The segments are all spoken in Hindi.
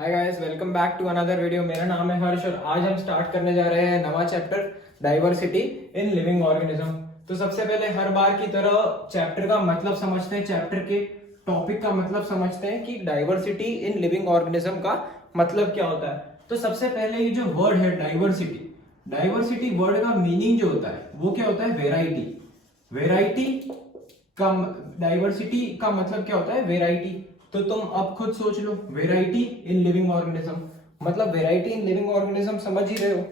Hi guys, welcome back to another video. मेरा नाम है हर्ष और आज हम स्टार्ट करने जा रहे हैं नवा chapter diversity in living organism. तो सबसे पहले हर बार की तरह चैप्टर का मतलब समझते हैं, चैप्टर के टॉपिक का मतलब समझते हैं कि डाइवर्सिटी इन लिविंग ऑर्गेनिज्म का मतलब क्या होता है। तो सबसे पहले ये जो वर्ड है डाइवर्सिटी, डाइवर्सिटी वर्ड का मीनिंग जो होता है वो क्या होता है? वेराइटी। वेराइटी का डाइवर्सिटी का मतलब क्या होता है? वेराइटी। तो तुम अब खुद सोच लो, वेराइटी इन लिविंग ऑर्गेनिज्म मतलब वेराइटी इन लिविंग ऑर्गेनिज्म समझ ही रहे हो।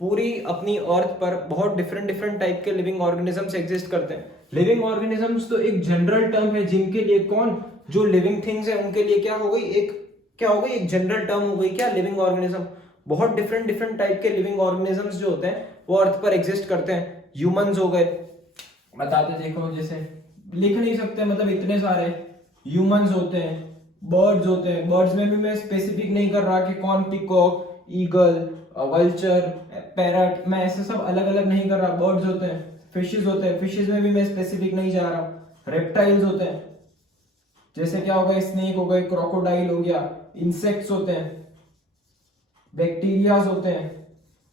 पूरी अपनी अर्थ पर बहुत डिफरेंट डिफरेंट टाइप के लिविंग ऑर्गेनिजम्स एग्जिस्ट करते हैं। लिविंग ऑर्गेनिजम्स तो एक जनरल टर्म है जिनके लिए कौन जो लिविंग थिंग्स है उनके लिए क्या हो गई, एक जनरल टर्म हो गई क्या? Living organism. बहुत डिफरेंट डिफरेंट टाइप के लिविंग ऑर्गेनिजम्स जो होते हैं वो अर्थ पर एग्जिस्ट करते हैं। ह्यूमंस हो गए, बताते देखो, जैसे लिख नहीं सकते मतलब इतने सारे ह्यूमंस होते हैं, बर्ड्स होते हैं। बर्ड्स में भी मैं स्पेसिफिक नहीं कर रहा कि कौन पिकॉक, ईगल, वल्चर, पैरट, मैं ऐसे सब अलग अलग नहीं कर रहा। बर्ड्स होते हैं, फिशेस होते हैं, फिशेस में भी मैं स्पेसिफिक नहीं जा रहा। रेप्टाइल्स होते हैं, जैसे क्या हो गए, स्नेक हो गए, क्रोकोडाइल हो गया। इंसेक्ट्स होते हैं, बैक्टीरियाज होते हैं।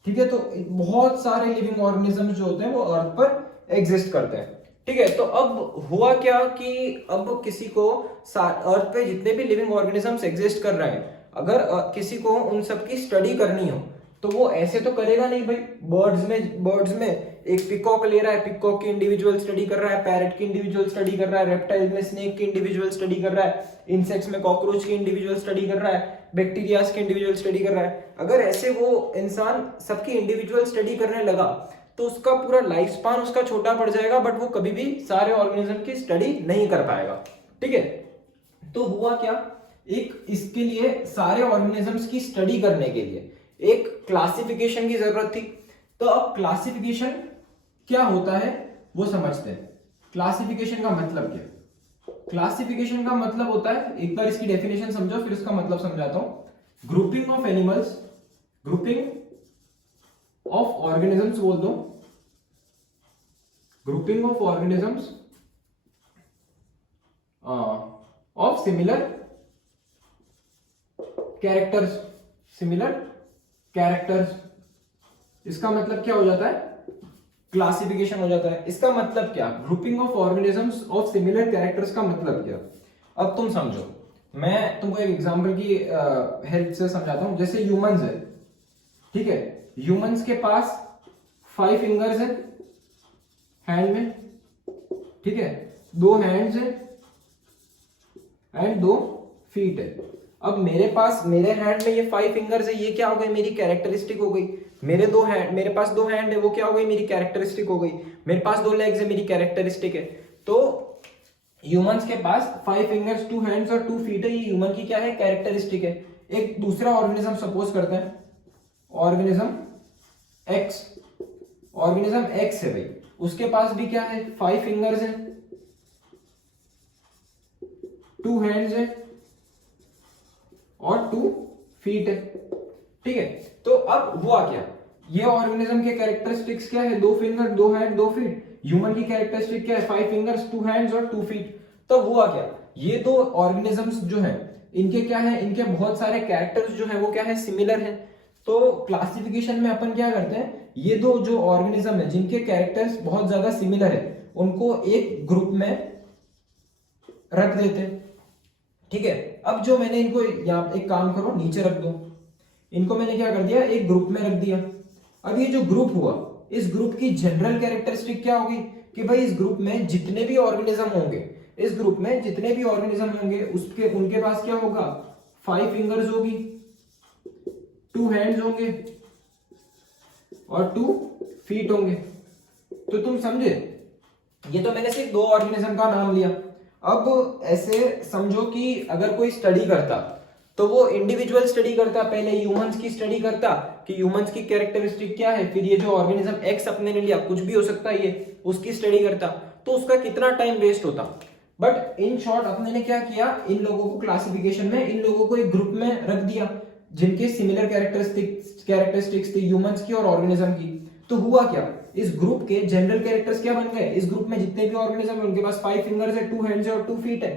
ठीक है, तो बहुत सारे लिविंग ऑर्गेनिजम्स जो होते हैं वो अर्थ पर एग्जिस्ट करते हैं। ठीक है, तो अब हुआ क्या कि अब किसी को अर्थ पे जितने भी लिविंग ऑर्गेनिजम्स एग्जिस्ट कर रहे हैं, अगर किसी को उन सब की स्टडी करनी हो तो वो ऐसे तो करेगा नहीं भाई। बर्ड्स में एक पिकॉक ले रहा है, पिकॉक की इंडिविजुअल स्टडी कर रहा है, पैरट की इंडिविजुअल स्टडी कर रहा है, रेप्टाइल में स्नेक की इंडिविजुअल स्टडी कर रहा है, इंसेक्ट्स में कॉकरोच की इंडिविजुअल स्टडी कर रहा है, बैक्टीरियाज की इंडिविजुअल स्टडी कर रहा है। अगर ऐसे वो इंसान सबकी इंडिविजुअल स्टडी करने लगा तो उसका पूरा लाइफ स्पान उसका छोटा पड़ जाएगा, बट वो कभी भी सारे ऑर्गेनिज्म की स्टडी नहीं कर पाएगा। ठीक है, तो हुआ क्या, एक इसके लिए सारे ऑर्गेनिजम्स की स्टडी करने के लिए एक क्लासिफिकेशन की जरूरत थी। तो अब क्लासिफिकेशन क्या होता है वो समझते हैं। क्लासिफिकेशन का मतलब क्या? क्लासिफिकेशन का मतलब होता है, एक बार इसकी डेफिनेशन समझो फिर इसका मतलब समझाता हूं। Grouping of animals, grouping of organisms बोल दो, grouping of organisms of similar characters, similar characters. इसका मतलब क्या हो जाता है? क्लासिफिकेशन हो जाता है। इसका मतलब क्या? Grouping of organisms of similar characters का मतलब क्या? अब तुम समझो, मैं तुमको एक एग्जांपल की हेल्प से समझाता हूं। जैसे ह्यूमंस है, ठीक है, ह्यूमंस के पास 5 फिंगर्स है हैंड में, ठीक है, 2 हैंड्स है एंड 2 फीट है। अब मेरे हैंड में ये 5 फिंगर्स है, ये क्या हो गई? मेरी कैरेक्टरिस्टिक हो गई। मेरे पास 2 हैंड है, वो क्या हो गई? मेरी कैरेक्टरिस्टिक हो गई। मेरे पास 2 लेग्स है, मेरी कैरेक्टरिस्टिक है। तो ह्यूमंस के पास 5 फिंगर्स, 2 हैंड्स और 2 फीट है, ये ह्यूमन की क्या है? कैरेक्टरिस्टिक है। एक दूसरा ऑर्गेनिज्म सपोज करते हैं, ऑर्गेनिज्म एक्स, ऑर्गेनिज्म एक्स है भाई, उसके पास भी क्या है? 5 फिंगर्स है, 2 हैंड्स है और 2 फीट है। ठीक है, तो अब हुआ क्या, ये ऑर्गेनिज्म के कैरेक्टरिस्टिक्स क्या है? 2 फिंगर, 2 हैंड, 2 फीट। ह्यूमन की कैरेक्टरिस्टिक क्या है? 5 फिंगर्स, 2 हैंड्स और 2 फीट। तो हुआ क्या, ये दो ऑर्गेनिजम्स जो है इनके क्या है? इनके बहुत सारे कैरेक्टर्स जो है वो क्या है? सिमिलर है। तो क्लासिफिकेशन में अपन क्या करते हैं, ये दो जो ऑर्गेनिज्म है जिनके कैरेक्टर्स बहुत ज्यादा सिमिलर है उनको एक ग्रुप में रख देते हैं। ठीक है, अब जो मैंने इनको, यहाँ एक काम करो, नीचे रख दो, इनको मैंने क्या कर दिया? एक ग्रुप में रख दिया। अब ये जो ग्रुप हुआ, इस ग्रुप की जनरल कैरेक्टरिस्टिक क्या होगी कि भाई इस ग्रुप में जितने भी ऑर्गेनिज्म होंगे, इस ग्रुप में जितने भी ऑर्गेनिज्म होंगे उसके उनके पास क्या होगा? 5 फिंगर्स होगी, 2 हैंड्स होंगे और 2 फीट होंगे। तो तुम समझे, ये तो मैंने सिर्फ 2 ऑर्गेनिज्म का नाम लिया। अब ऐसे समझो कि अगर कोई स्टडी करता तो वो इंडिविजुअल स्टडी करता, पहले ह्यूमंस की स्टडी करता कि ह्यूमंस की कैरेक्टरिस्टिक क्या है, फिर ये जो ऑर्गेनिज्म एक्स अपने ने लिया, कुछ भी हो सकता है ये, उसकी स्टडी करता, तो उसका कितना टाइम वेस्ट होता। बट इन शॉर्ट अपने ने क्या किया, इन लोगों को क्लासिफिकेशन में इन लोगों को एक ग्रुप में रख दिया जिनके सिमिलर कैरेक्टरिस्टिक्स थी ह्यूमंस की और ऑर्गेनिज्म की। तो हुआ क्या, इस ग्रुप के जनरल कैरेक्टर्स क्या बन गए? इस ग्रुप में जितने भी ऑर्गेनिज्म है उनके पास 5 फिंगर्स है, 2 हैंड्स है और 2 फीट है।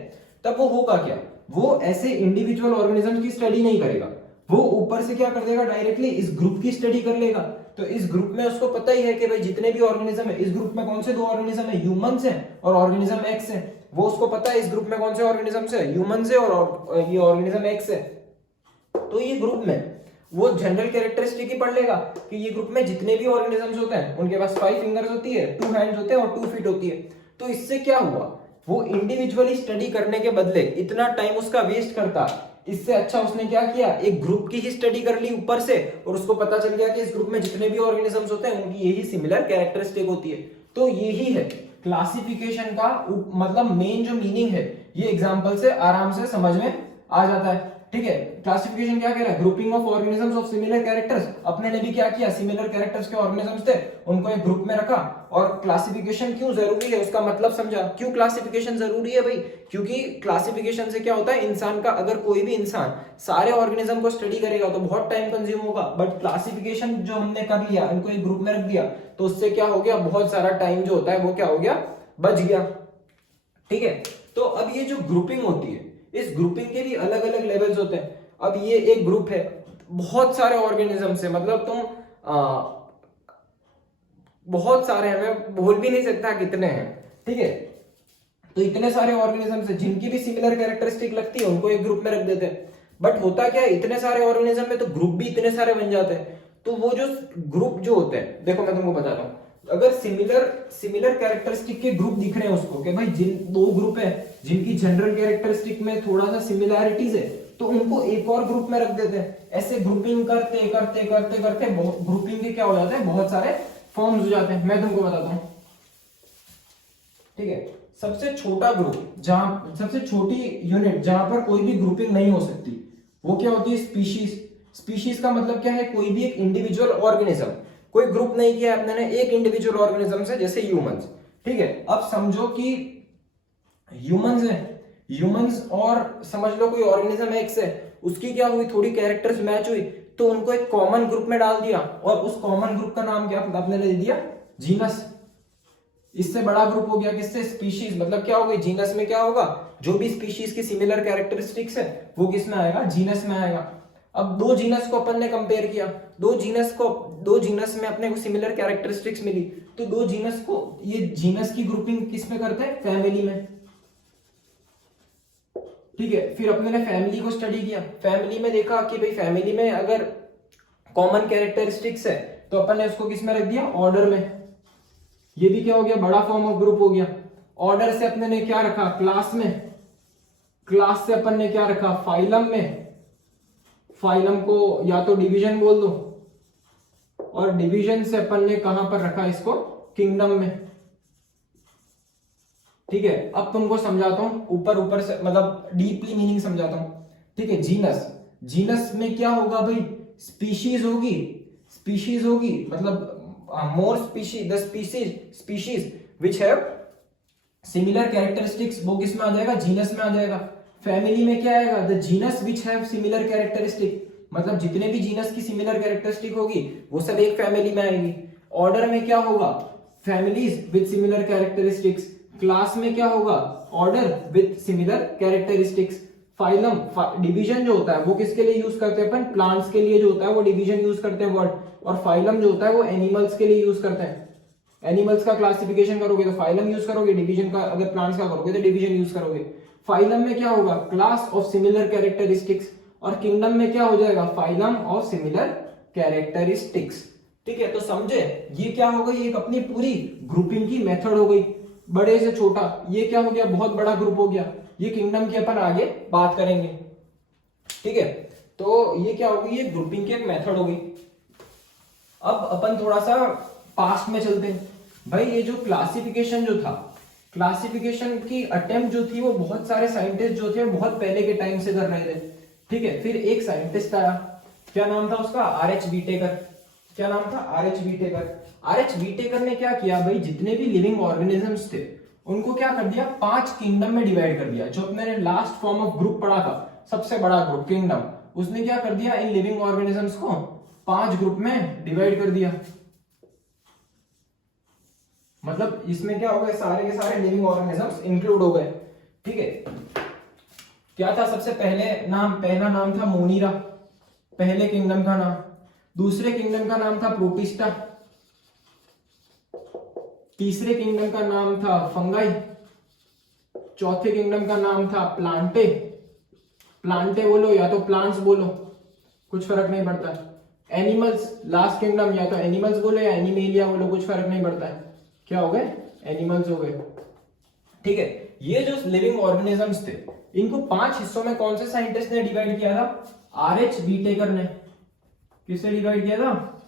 तब वो होगा क्या, वो ऐसे इंडिविजुअल ऑर्गेनिज्म की स्टडी नहीं करेगा, वो ऊपर से क्या कर देगा, डायरेक्टली इस ग्रुप की स्टडी कर लेगा। तो इस ग्रुप में उसको पता ही है कि भाई जितने भी ऑर्गेनिज्म है, इस ग्रुप में कौन से दो ऑर्गेनिज्म है, ह्यूमंस है और ऑर्गेनिज्म एक्स है। वो उसको पता है इस ग्रुप में कौन से ऑर्गेनिज्म है, ह्यूमंस है और ये ऑर्गेनिज्म एक्स है। तो ये ग्रुप में वो जनरल कैरेक्टरिस्टिक ही पढ़ लेगा कि ये ग्रुप में जितने भी ऑर्गेनिजम्स होते हैं उनके पास 5 फिंगर्स होती है, 2 हैंड्स होते हैं और 2 फीट होती है। तो इससे क्या हुआ, वो इंडिविजुअली स्टडी करने के बदले इतना टाइम उसका वेस्ट करता, इससे अच्छा उसने क्या किया, एक ग्रुप की ही स्टडी कर ली ऊपर से और उसको पता चल गया कि इस ग्रुप में जितने भी ऑर्गेनिजम्स होते हैं उनकी यही सिमिलर कैरेक्टरिस्टिक होती है। तो यही है क्लासिफिकेशन का मतलब मेन जो मीनिंग है, ये एग्जांपल से आराम से समझ में आ जाता है। ठीक है, क्लासिफिकेशन क्या कह रहा है, grouping of organisms of similar characters. अपने ने भी क्या किया, सिमिलर कैरेक्टर्स के ऑर्गेनिजम्स थे उनको एक ग्रुप में रखा। और क्लासिफिकेशन क्यों जरूरी है उसका मतलब समझा, क्यों क्लासिफिकेशन जरूरी है भाई, क्योंकि क्लासिफिकेशन से क्या होता है, इंसान का, अगर कोई भी इंसान सारे ऑर्गेनिज्म को स्टडी करेगा तो बहुत टाइम कंज्यूम होगा, बट क्लासिफिकेशन जो हमने कर लिया, उनको एक ग्रुप में रख दिया, तो उससे क्या हो गया, बहुत सारा टाइम जो होता है वो क्या हो गया, बच गया। ठीक है, तो अब ये जो ग्रुपिंग होती है, इस ग्रुपिंग के भी अलग अलग लेवल्स होते हैं। अब ये एक ग्रुप है, बहुत सारे ऑर्गेनिज्म है, मतलब तुम बहुत सारे हैं, मैं बोल भी नहीं सकता कितने हैं। ठीक है, तो इतने सारे ऑर्गेनिज्म है जिनकी भी सिमिलर कैरेक्टरिस्टिक लगती है, उनको एक ग्रुप में रख देते हैं। बट होता क्या है, इतने सारे ऑर्गेनिज्म में तो ग्रुप भी इतने सारे बन जाते हैं। तो वो जो ग्रुप जो होते हैं, देखो मैं तुमको बताता हूँ, अगर सिमिलर कैरेक्टरिस्टिक के ग्रुप दिख रहे हैं उसको कि भाई जिन दो ग्रुप है जिनकी जनरल कैरेक्टरिस्टिक में थोड़ा सा सिमिलैरिटीज है, तो उनको एक और ग्रुप में रख देते हैं। ऐसे ग्रुपिंग करते करते करते करते ग्रुपिंग के क्या हो जाते हैं, बहुत सारे फॉर्म्स हो जाते हैं। मैं तुमको बताता हूँ। ठीक है, सबसे छोटा ग्रुप, जहां सबसे छोटी यूनिट जहां पर कोई भी ग्रुपिंग नहीं हो सकती, वो क्या होती है, स्पीशीज। स्पीशीज का मतलब क्या है, कोई भी एक इंडिविजुअल ऑर्गेनिज्म, कोई ग्रुप नहीं किया आपने ने, एक इंडिविजुअल ऑर्गेनिज्म से, जैसे ह्यूमंस। ठीक है, अब समझो कि ह्यूमंस है, ह्यूमंस और समझ लो कोई ऑर्गेनिज्म एक्स है, उसकी क्या हुई, थोड़ी कैरेक्टर्स मैच हुई, तो उनको एक कॉमन ग्रुप में डाल दिया और उस कॉमन ग्रुप का नाम क्या आपने दे दिया, जीनस। इससे बड़ा ग्रुप हो गया किससे, स्पीशीज। मतलब क्या हो गई, जीनस में क्या होगा, जो भी स्पीशीज की सिमिलर कैरेक्टरिस्टिक्स है वो किस में आएगा, जीनस में आएगा। अब दो जीनस को अपन ने कंपेयर किया, दो जीनस में अपने को सिमिलर कैरेक्टरिस्टिक्स मिली, तो दो जीनस को, ये जीनस की ग्रुपिंग किस में करते हैं, फैमिली में। ठीक है, फिर अपने ने फैमिली को स्टडी किया, फैमिली में देखा कि भाई फैमिली में अगर कॉमन कैरेक्टरिस्टिक्स है तो अपन ने उसको किस में रख दिया, ऑर्डर में। ये भी क्या हो गया, बड़ा फॉर्म ऑफ ग्रुप हो गया। ऑर्डर से अपने ने क्या रखा, क्लास में। क्लास से अपन ने क्या रखा, फाइलम में। फाइलम को या तो डिवीजन बोल दो, और डिवीजन से अपन ने कहां पर रखा इसको, किंगडम में। ठीक है, अब तुमको समझाता हूं, ऊपर ऊपर से मतलब डीपली मीनिंग समझाता हूं। ठीक है, जीनस, जीनस में क्या होगा भाई, स्पीशीज होगी। स्पीशीज होगी मतलब more species, the species which have similar characteristics, वो किस में आ जाएगा, जीनस में आ जाएगा। फैमिली में क्या आएगा, the genus which have similar characteristic, मतलब जितने भी जीनस की सिमिलर कैरेक्टरिस्टिक होगी वो सब एक फैमिली में आएगी। ऑर्डर में क्या होगा, families with similar characteristics. Class में क्या होगा, order with similar characteristics. Phylum, division जो होता है वो किसके लिए यूज करते हैं अपन, प्लांट्स के लिए जो होता है वो डिवीजन यूज करते हैं वर्ड, और फाइलम जो होता है वो एनिमल्स के लिए यूज करते हैं। एनिमल्स का क्लासिफिकेशन करोगे तो फाइलम यूज करोगे, डिवीजन का अगर प्लांट्स का करोगे तो डिवीजन यूज करोगे। फाइलम में क्या होगा, क्लास ऑफ सिमिलर कैरेक्टरिस्टिक्स, और किंगडम में क्या हो जाएगा, फाइलम ऑफ सिमिलर कैरेक्टरिस्टिक्स। ठीक है, तो समझे ये क्या हो गई, एक अपनी पूरी ग्रुपिंग की मेथड हो गई, बड़े से छोटा। ये क्या हो गया, बहुत बड़ा ग्रुप हो गया। ये किंगडम की अपन आगे बात करेंगे। ठीक है, तो ये क्या होगी, ये ग्रुपिंग की एक मेथड होगी। अब अपन थोड़ा सा पास्ट में चलते हैं। भाई ये जो क्लासिफिकेशन जो था, क्लासिफिकेशन की अटेम्प्ट जो थी वो बहुत सारे साइंटिस्ट जो थे बहुत पहले के टाइम से कर रहे थे। ठीक है, फिर एक साइंटिस्ट आया, क्या नाम था उसका, आर.एच. व्हिटेकर। क्या नाम था, आर.एच. व्हिटेकर। आर.एच. व्हिटेकर ने क्या किया भाई, जितने भी लिविंग ऑर्गेनिजम्स थे उनको क्या कर दिया, 5 किंगडम में डिवाइड कर दिया। जो अपने ने लास्ट फॉर्म ऑफ ग्रुप पढ़ा था, सबसे बड़ा ग्रुप किंगडम, उसने क्या कर दिया, इन लिविंग ऑर्गेनिजम्स को 5 ग्रुप में डिवाइड कर दिया। मतलब इसमें क्या हो गए, सारे के सारे लिविंग ऑर्गेनिजम्स इंक्लूड हो गए। ठीक है, क्या था सबसे पहला नाम था मोनीरा, पहले किंगडम का नाम। दूसरे किंगडम का नाम था प्रोटिस्टा। तीसरे किंगडम का नाम था फंगाई। चौथे किंगडम का नाम था प्लांटे। प्लांटे बोलो या तो प्लांट्स बोलो, कुछ फर्क नहीं पड़ता। एनिमल्स, लास्ट किंगडम या तो एनिमल्स बोलो या एनिमेलिया बोलो, कुछ फर्क नहीं पड़ता है। क्या हो गए? एनिमल्स हो गए। ठीक है, ये जो लिविंग ऑर्गेनिजम्स थे इनको 5 हिस्सों में कौन से साइंटिस्ट ने डिवाइड किया था? आरएच व्हीटेकर ने। किससे डिवाइड किया था?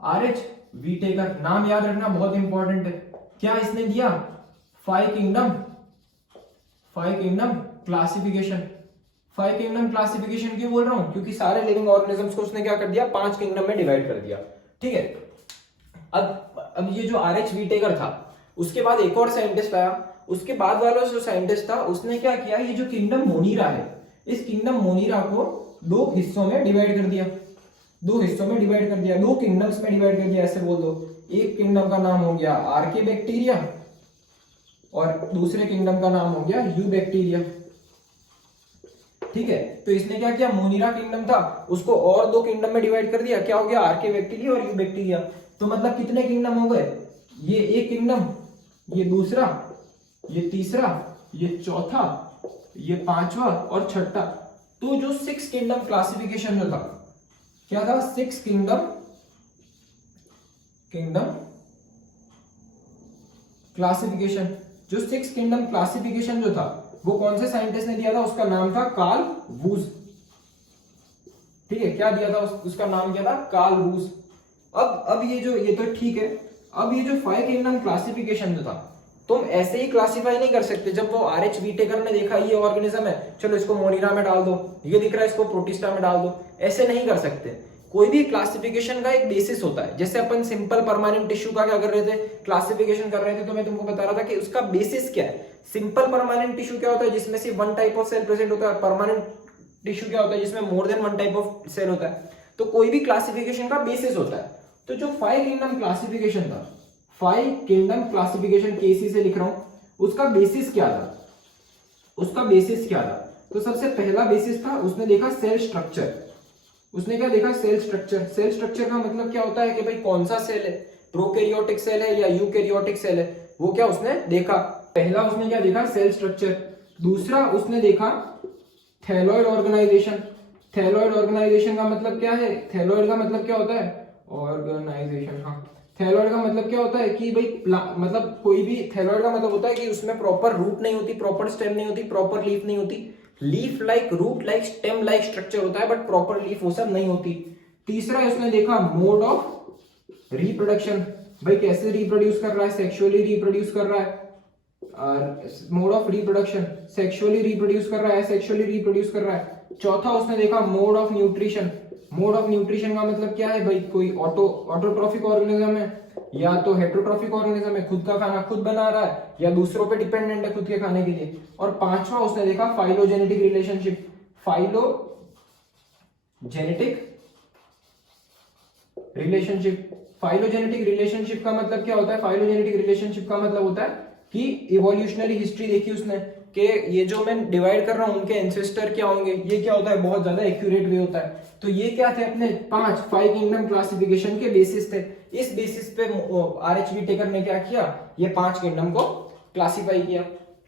आरएच व्हीटेकर। नाम याद रखना बहुत इंपॉर्टेंट है। क्या इसने दिया? 5 किंगडम क्लासिफिकेशन। 5 किंगडम क्लासिफिकेशन क्यों बोल रहा हूं? क्योंकि सारे लिविंग ऑर्गेनिजम्स को उसने क्या कर दिया? 5 किंगडम में डिवाइड कर दिया। ठीक है, अब ये जो आरएच व्हीटेकर था, उसके बाद एक और साइंटिस्ट आया। उसके बाद वाला जो साइंटिस्ट था उसने क्या किया? ये जो किंगडम मोनीरा है, इस किंगडम मोनीरा को 2 हिस्सों में डिवाइड कर दिया। 2 हिस्सों में डिवाइड कर दिया, 2 किंगडम्स में डिवाइड कर दिया, ऐसे बोल दो। एक किंगडम का नाम हो गया आर्के बैक्टीरिया और दूसरे किंगडम का नाम हो गया यू बैक्टीरिया। ठीक है, तो इसने क्या किया? मोनीरा किंगडम था, उसको और 2 किंगडम में डिवाइड कर दिया। क्या हो गया? आर्के बैक्टीरिया और यू बैक्टीरिया। तो मतलब कितने किंगडम हो गए? ये एक किंगडम, ये दूसरा, ये तीसरा, ये चौथा, ये पांचवा और छठा। तो जो 6 किंगडम क्लासिफिकेशन जो था, क्या था? 6 किंगडम क्लासिफिकेशन। जो 6 किंगडम क्लासिफिकेशन जो था वो कौन से साइंटिस्ट ने दिया था? उसका नाम था कार्ल वूज। ठीक है, क्या दिया था? उसका नाम क्या था? Carl Woese. अब ये तो ठीक है। अब ये जो 5 किंगडम क्लासिफिकेशन जो था, तुम ऐसे ही क्लासिफाई नहीं कर सकते। जब वो आरएच व्हीटेकर ने देखा ये ऑर्गेनिज्म है, चलो इसको मोनीरा में डाल दो, ये दिख रहा है इसको प्रोटिस्टा में डाल दो, ऐसे नहीं कर सकते। कोई भी क्लासिफिकेशन का एक बेसिस होता है। जैसे अपन सिंपल परमानेंट टिश्यू का क्या कर रहे थे? क्लासिफिकेशन कर रहे थे, तो मैं तुमको बता रहा था कि उसका बेसिस क्या है। सिंपल परमानेंट टिश्यू क्या होता है? जिसमें सिर्फ 1 टाइप ऑफ सेल प्रेजेंट होता है। परमानेंट टिश्यू क्या होता है? जिसमें more than 1 type of cell होता है। तो कोई भी क्लासिफिकेशन का बेसिस होता है। तो जो 5 किंगडम क्लासिफिकेशन था, 5 किंगडम क्लासिफिकेशन केसी से लिख रहा हूं, उसका बेसिस क्या था? तो सबसे पहला बेसिस था, उसने देखा सेल स्ट्रक्चर। उसने क्या देखा? Cell structure. सेल स्ट्रक्चर का मतलब क्या होता है कि भाई कौन सा सेल है, प्रोकैरियोटिक सेल है या यूकैरियोटिक सेल है, वो क्या उसने देखा। पहला उसने क्या देखा? Cell structure. दूसरा उसने देखा थैलॉइड ऑर्गेनाइजेशन। थैलॉइड ऑर्गेनाइजेशन का मतलब क्या है? थैलॉइड का मतलब क्या होता है? ऑर्गेनाइजेशन। हाँ, थैलॉइड का मतलब क्या होता है कि भाई मतलब कोई भी थैलॉइड का मतलब होता है कि उसमें प्रॉपर रूट नहीं होती, प्रॉपर स्टेम नहीं होती, प्रॉपर लीफ नहीं होती। Leaf like, root like, stem like structure होता है, बट प्रॉपर लीफ वो सब नहीं होती। तीसरा उसने देखा मोड ऑफ रिप्रोडक्शन। भाई कैसे रिप्रोड्यूस कर रहा है? सेक्सुअली रिप्रोड्यूस कर रहा है। Mode of reproduction, sexually reproduce कर रहा है, सेक्सुअली रिप्रोड्यूस कर रहा है। चौथा उसने देखा mode of nutrition. Mode of nutrition का मतलब क्या है? भाई कोई ऑटोट्रॉफिक ऑर्गेनिज्म है या तो हेट्रोट्रॉफिक ऑर्गेनिज्म है, खुद का खाना खुद बना रहा है, या दूसरों पे डिपेंडेंट है खुद के खाने के लिए। और पांचवा उसने देखा फाइलोजेनेटिक रिलेशनशिप। फाइलोजेनेटिक रिलेशनशिप का मतलब क्या होता है? फाइलोजेनेटिक रिलेशनशिप का मतलब होता है कि इवोल्यूशनरी हिस्ट्री देखी उसने कि ये जो मैं डिवाइड कर रहा हूं उनके एंसेस्टर क्या होंगे। ये क्या होता है? बहुत ज्यादा एक्यूरेट वे होता है। तो ये क्या थे? अपने 5 किंगडम क्लासिफिकेशन के बेसिस थे। इस बेसिस पे आरएच व्हीटेकर ने क्या किया? ये 5 किंगडम को क्लासिफाई किया।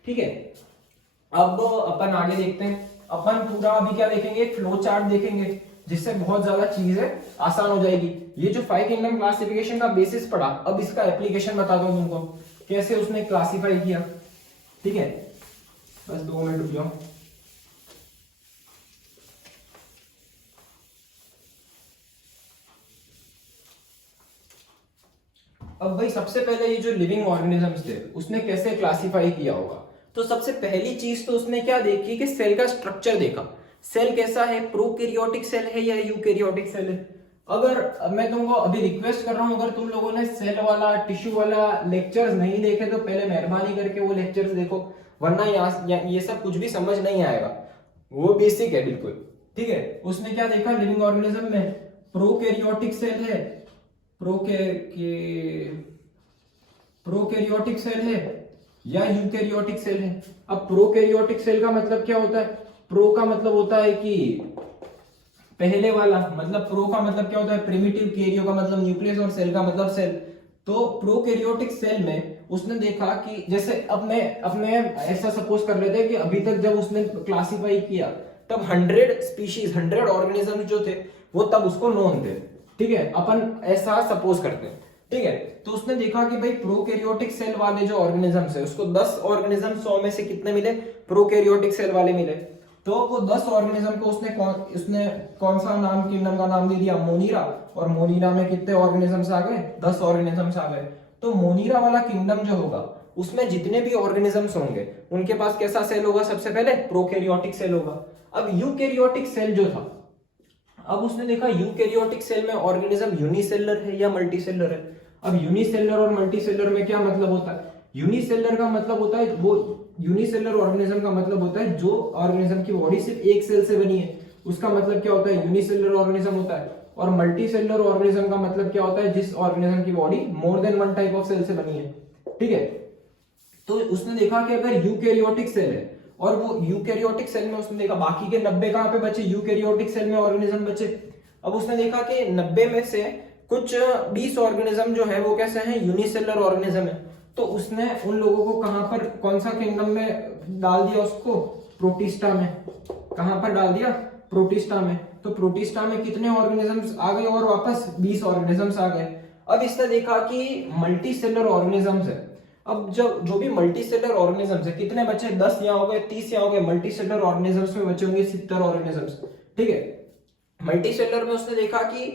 ठीक है, अब अपन आगे देखते हैं। अपन पूरा अभी क्या देखेंगे? एक फ्लो चार्ट देखेंगे, जिससे बहुत ज्यादा चीजें आसान हो जाएगी। ये जो 5 किंगडम क्लासिफिकेशन का बेसिस पढ़ा, अब इसका एप्लीकेशन बता दो तुमको कैसे उसने क्लासिफाई किया। ठीक है, बस 2 मिनट रुक जाओ। अब भाई सबसे पहले ये जो लिविंग ऑर्गेनिजम्स थे उसने कैसे क्लासिफाई किया होगा? तो सबसे पहली चीज तो उसने क्या देखी कि सेल का स्ट्रक्चर देखा। सेल कैसा है? प्रोकैरियोटिक सेल है या यूकैरियोटिक सेल है? अगर मैं तुमको अभी रिक्वेस्ट कर रहा हूं, अगर तुम लोगों ने सेल वाला, टिश्यू वाला लेक्चर्स नहीं देखे तो पहले मेहरबानी करके वो लेक्चर्स देखो, वरना ये सब कुछ भी समझ नहीं आएगा। वो बेसिक है बिल्कुल। ठीक है, उसने क्या देखा लिविंग ऑर्गेनिज्म में? प्रोकैरियोटिक सेल है, प्रोकैरियोटिक सेल है या यूकैरियोटिक सेल है। अब प्रोकैरियोटिक सेल का मतलब क्या होता है? प्रो का मतलब होता है कि पहले वाला, मतलब प्रो का मतलब क्या होता है प्रिमिटिव, कैरियो का मतलब न्यूक्लियस और सेल का मतलब सेल। तो प्रोकैरियोटिक सेल में उसने देखा कि जैसे अपने ऐसा सपोज कर लेते हैं कि अभी तक जब उसने क्लासिफाई किया तब 100 स्पीशीज 100 ऑर्गेनिज्म जो थे वो तब उसको नोन थे, ठीक है, अपन ऐसा सपोज करते हैं, ठीक है। तो उसने देखा कि भाई प्रोकैरियोटिक सेल वाले जो ऑर्गेनिजम्स है उसको 10 ऑर्गेनिज्म 100 में से कितने मिले, प्रोकैरियोटिक सेल वाले मिले। तो वो 10 ऑर्गेनिज्म को उसने कौन सा नाम, किंगडम का नाम दे दिया मोनीरा, और मोनीरा में कितने ऑर्गेनिजम्स आ गए, 10 ऑर्गेनिजम्स आ गए। तो मोनीरा वाला किंगडम जो होगा उसमें जितने भी ऑर्गेनिजम्स होंगे उनके पास कैसा सेल होगा, सबसे पहले प्रोकैरियोटिक सेल होगा। अब यूकैरियोटिक सेल जो था, अब उसने देखा यूकैरियोटिक सेल में ऑर्गेनिज्म यूनिसेलुलर है या मल्टीसेलुलर है। अब यूनिसेलुलर और मल्टीसेलुलर में क्या मतलब होता है, यूनिसेलुलर का मतलब होता है वो यूनिसेलुलर ऑर्गेनिज्म का मतलब होता है जो ऑर्गेनिज्म की बॉडी सिर्फ एक सेल से बनी है, उसका मतलब क्या होता है यूनिसेलुलर ऑर्गेनिज्म होता है। और मल्टीसेलुलर ऑर्गेनिज्म का मतलब क्या होता है, जिस ऑर्गेनिज्म की body more than one type of cell से बनी है, ठीक है। तो उसने देखा कि अगर यूकैरियोटिक सेल है और वो यूकैरियोटिक सेल में उसने देखा बाकी के 90 कहां पे बचे, यूकैरियोटिक सेल में ऑर्गेनिज्म बचे। अब उसने देखा कि 90 में से कुछ 20 ऑर्गेनिज्म जो है वो कैसे हैं, यूनिसेलुलर ऑर्गेनिज्म है। तो उसने उन लोगों को कहां पर, कौन सा किंगडम में डाल दिया उसको, प्रोटिस्टा में। कहां पर डाल दिया, प्रोटिस्टा में। तो प्रोटिस्टा में कितने ऑर्गेनिजम्स आ गए, और वापस 20 ऑर्गेनिजम्स आ गए। अब इसने देखा कि मल्टीसेलुलर ऑर्गेनिजम्स है। अब जो भी मल्टीसेलुलर ऑर्गेनिजम्स है कितने बचे, 10 यहाँ हो गए, 30 यहाँ हो गए, मल्टीसेलुलर ऑर्गेनिजम्स में बचे होंगे 70 ऑर्गेनिजम्स, ठीक है। मल्टीसेलुलर में उसने देखा कि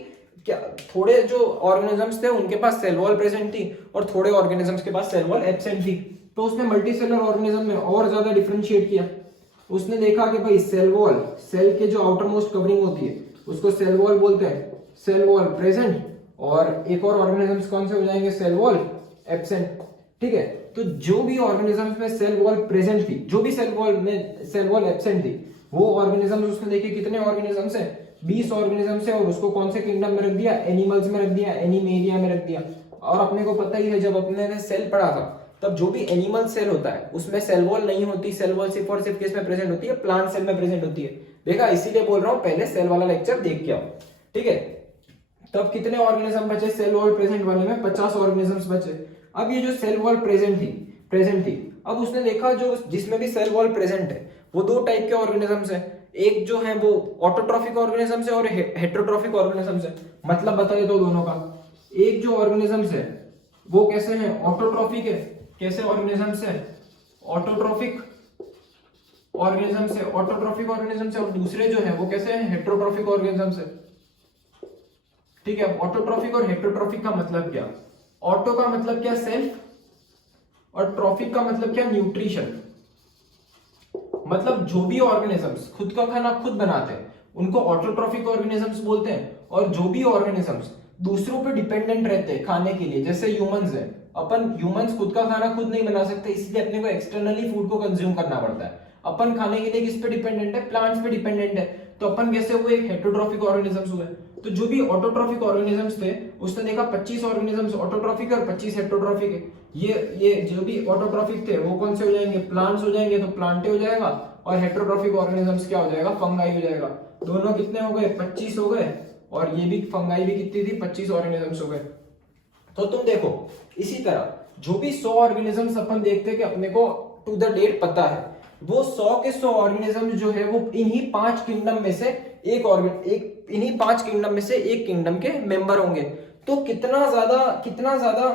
क्या थोड़े जो ऑर्गेनिजम्स थे उनके पास सेल वॉल प्रेजेंट थी और थोड़े ऑर्गेनिजम्स के पास सेल वॉल एब्सेंट थी। तो उसने मल्टीसेलुलर ऑर्गेनिज्म में और ज्यादा डिफरेंशिएट किया। उसने देखा कि भाई सेल वॉल, सेल के जो आउटर मोस्ट कवरिंग होती है उसको सेल वॉल बोलते हैं, सेल वॉल प्रेजेंट, और एक और ऑर्गेनिजम्स कौन से हो जाएंगे, सेल वॉल एब्सेंट, ठीक है। तो जो भी ऑर्गेनिजम्स में सेल वॉल प्रेजेंट थी, जो भी सेल वॉल में सेल वॉल एब्सेंट थी, वो ऑर्गेनिजम्स उसने देखे कितने ऑर्गेनिजम्स है, 20 ऑर्गेनिजम्स है, और उसको कौन से किंगडम में रख दिया, एनिमल्स में रख दिया, एनिमेलिया में रख दिया। और अपने को पता ही है जब अपने ने सेल पढ़ा था तब जो भी एनिमल सेल होता है उसमें सेल वॉल नहीं होती, सेल वॉल सिर्फ और सिर्फ किसमें प्रेजेंट होती है, प्लांट सेल में प्रेजेंट होती है। देखा, इसीलिए बोल रहा हूं पहले सेल वाला लेक्चर देख के आओ, ठीक है। तब कितने ऑर्गेनिज्म बचे सेल वॉल प्रेजेंट वाले में, 50 ऑर्गेनिजम्स बचे। अब ये जो सेल वॉल प्रेजेंट थी, अब उसने देखा जो जिसमें भी सेल वॉल प्रेजेंट है वो दो टाइप के ऑर्गेनिजम्स है, एक जो है वो ऑटोट्रॉफिक ऑर्गेनिजम्स है और हेटेरोट्रॉफिक ऑर्गेनिजम्स है। मतलब बता देता हूं दोनों का। एक जो ऑर्गेनिजम्स है वो कैसे हैं, ऑटोट्रॉफिक है। कैसे ऑर्गेनिजम्स है, ऑटोट्रॉफिक ऑर्गेनिजम्स है, ऑटोट्रॉफिक ऑर्गेनिजम्स है। और दूसरे जो है वो कैसे हैं, हेटेरोट्रॉफिक ऑर्गेनिजम्स है, ठीक है। ऑटोट्रॉफिक और हेटेरोट्रॉफिक का मतलब क्या, ऑटो का मतलब क्या, सेल्फ, और ट्रॉफिक का मतलब क्या, न्यूट्रिशन। मतलब जो भी ऑर्गेनिजम्स खुद का खाना खुद बनाते हैं उनको ऑटोट्रॉफिक ऑर्गेनिजम्स बोलते हैं। और जो भी ऑर्गेनिजम्स दूसरों पे डिपेंडेंट रहते हैं खाने के लिए, जैसे ह्यूमंस है, अपन ह्यूमंस खुद का खाना खुद नहीं बना सकते, इसलिए अपने को एक्सटर्नली फूड को कंज्यूम करना पड़ता है। अपन खाने के लिए किस पे डिपेंडेंट है, प्लांट्स पे डिपेंडेंट है। तो अपन कैसे हुए, एक हेटेरोट्रॉफिक ऑर्गेनिजम्स हुए। तो जो भी ऑटोट्रॉफिक ऑर्गेनिजम्स थे उसने देखा 25 ऑर्गेनिजम्स ऑटोट्रॉफिक और 25 हेटेरोट्रॉफिक है। ये जो भी ऑटोट्रॉफिक थे वो कौन से हो जाएंगे, प्लांट्स हो जाएंगे, तो प्लांटे हो जाएगा। और हेटेरोट्रॉफिक ऑर्गेनिजम्स क्या हो जाएगा, फंगाई हो जाएगा। दोनों कितने हो गए, 25 हो गए, और ये भी फंगाई भी कितनी थी, 25 ऑर्गेनिजम्स हो गए। तो तुम देखो इसी तरह जो भी 100 ऑर्गेनिजम्स अपन देखते हैं कि अपने को टू द डेट पता है, वो 100 के 100 ऑर्गेनिज्म जो है वो इन्हीं 5 किंगडम में से इन्हीं 5 किंगडम में से एक किंगडम के मेंबर होंगे। तो कितना ज्यादा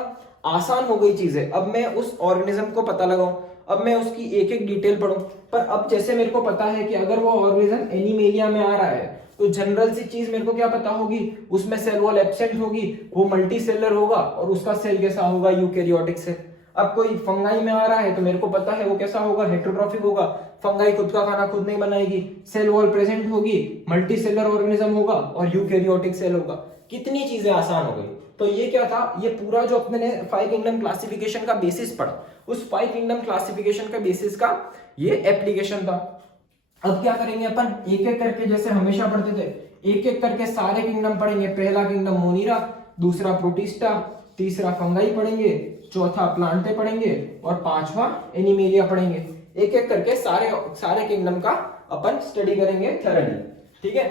आसान हो गई चीजें। अब मैं उस ऑर्गेनिज्म को पता लगाऊं, अब मैं उसकी एक एक डिटेल पढूं। पर अब जैसे मेरे को पता है कि अगर वो ऑर्गेनिज्म एनिमेलिया में आ रहा है तो जनरल सी चीज मेरे को क्या पता होगी, उसमें सेल वॉल एब्सेंट होगी, वो मल्टीसेलुलर होगा, और उसका सेल कैसा होगा, यूकैरियोटिक सेल। अब कोई फंगाई में आ रहा है तो मेरे को पता है वो कैसा होगा, हेटेरोट्रॉफिक होगा। फंगाई खुद का खाना खुद नहीं बनाएगी, सेल वॉल प्रेजेंट होगी, मल्टीसेलुलर ऑर्गेनिज्म होगा, और यूकैरियोटिक सेल होगा। कितनी चीजें आसान हो गई। तो ये क्या था, ये पूरा जो अपने ने 5 किंगडम क्लासिफिकेशन का बेसिस पढ़ा, उस 5 किंगडम क्लासिफिकेशन का बेसिस का ये एप्लीकेशन था। अब क्या करेंगे अपन, एक एक करके जैसे हमेशा पढ़ते थे, एक एक करके सारे किंगडम पढ़ेंगे। पहला किंगडम मोनीरा, दूसरा प्रोटिस्टा, तीसरा फंगाई पढ़ेंगे, चौथा प्लांटे पढ़ेंगे, और 5वां एनिमेलिया पढ़ेंगे। एक एक करके सारे किंगडम का अपन स्टडी करेंगे थॉरली। ठीक है,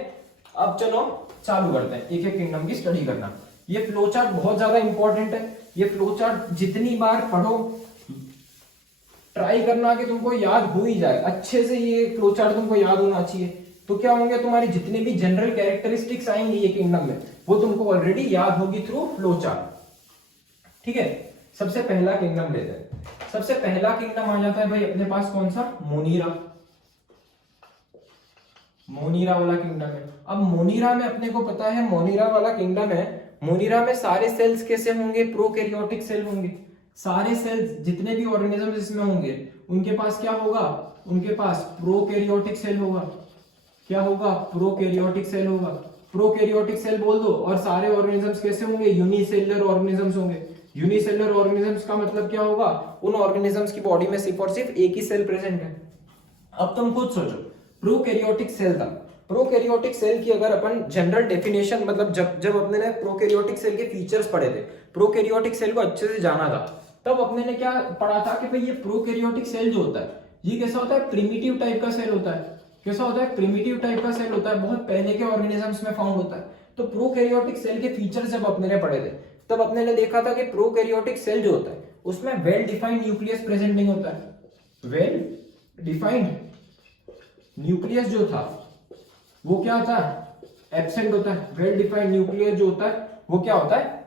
अब चलो चालू करते हैं एक एक किंगडम की स्टडी करना। ये फ्लो चार्ट बहुत ज्यादा इंपॉर्टेंट है। ये फ्लो चार्ट जितनी बार पढ़ो ट्राई करना कि तुमको याद हो ही जाए अच्छे से। ये फ्लो चार्ट तुमको याद होना चाहिए। तो क्या होंगे, तुम्हारी जितने भी जनरल कैरेक्टरिस्टिक्स आएंगी ये किंगडम में, वो तुमको ऑलरेडी याद होगी थ्रू फ्लो चार्ट। ठीक है, सबसे पहला किंगडम लेते हैं। सबसे पहला किंगडम आ जाता है भाई अपने पास कौन सा, मोनीरा। मोनीरा वाला किंगडम है। अब मोनीरा में अपने को पता है, मोनीरा वाला किंगडम है, मोनीरा में सारे सेल्स कैसे होंगे, प्रोकैरियोटिक सेल होंगे। सारे सेल्स जितने भी ऑर्गेनिज्म इसमें होंगे उनके पास क्या होगा, उनके पास प्रोकैरियोटिक सेल होगा। क्या होगा, प्रोकैरियोटिक सेल होगा। प्रोकैरियोटिक सेल बोल दो। और सारे ऑर्गेनिजम्स कैसे होंगे, यूनिसेलुलर ऑर्गेनिजम्स होंगे। यूनिसेलुलर ऑर्गेनिजम्स का मतलब क्या होगा, उन ऑर्गेनिजम्स की बॉडी में सिर्फ और सिर्फ एक ही सेल प्रेजेंट है। अब तुम खुद सोचो, प्रोकैरियोटिक सेल था। प्रोकैरियोटिक सेल की अगर अपन जनरल डेफिनेशन, मतलब जब अपने ने प्रोकैरियोटिक सेल के फीचर्स पढ़े थे, प्रोकैरियोटिक सेल को अच्छे से जाना था, तब अपने ने क्या पढ़ा था कि भाई ये प्रोकैरियोटिक सेल जो होता है ये कैसा होता है, प्रिमिटिव टाइप का सेल होता है। कैसा होता है, प्रिमिटिव टाइप का सेल होता है, बहुत पहले के ऑर्गेनिजम्स में फाउंड होता है। तो प्रोकैरियोटिक सेल के फीचर्स जब अपने ने पढ़े थे तब अपने ने देखा था कि प्रोकैरियोटिक सेल जो होता है उसमें वेल डिफाइंड न्यूक्लियस प्रेजेंट नहीं होता है। वेल डिफाइंड न्यूक्लियस जो था वो क्या होता है, एब्सेंट होता है। वेल डिफाइंड न्यूक्लियस जो होता है वो क्या होता है,